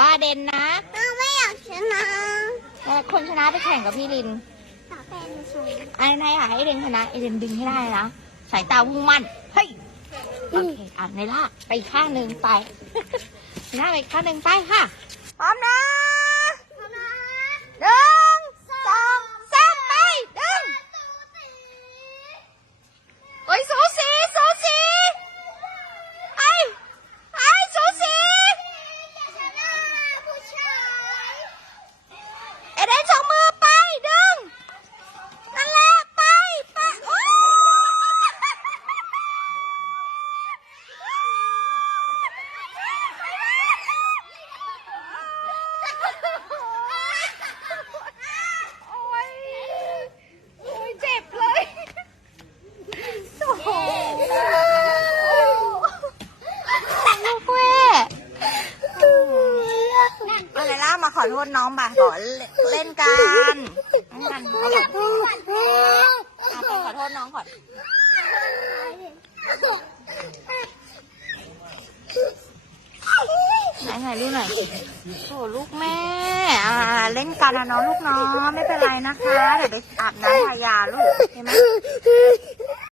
ว่าเดนนะเราไม่อยากชนะแต่คนชนะไปแข่งกับพี่ลินต่อเป็นสูงไอ้นายอยากให้เดนชนะไอเดนดึงให้ได้นะสายตาพุ่งมั่นเฮ้ยโอเคอะในลากไปอีกข้างหนึ่งไปหน้าไปอีกข้างหนึ่งไปค่ะพร้อมนะ พร้อมนะ หนึ่งสองสามไปดึงโอ้ยสูสีสูสีไอ้ไอ้สูสี อยากชนะผู้ชาย เอเดนสองมือไปดึงนั่นแหละไปไปโอ้โอ้ยโอ้ยเจ็บเลยโอ้โหลูกเว้ย อะไรล่ะ มาขอโทษน้องบ่าขอเล่นกันเล่นกันเอาแบบเอาขอโทษน้องก่อนไหนไหนดูหน่อยโอ้ลูกแม่ อ่า เล่นกันนะน้องลูกน้องไม่เป็นไรนะคะ เดี๋ยวไปอาบน้ำทายาลูกเห็นไหม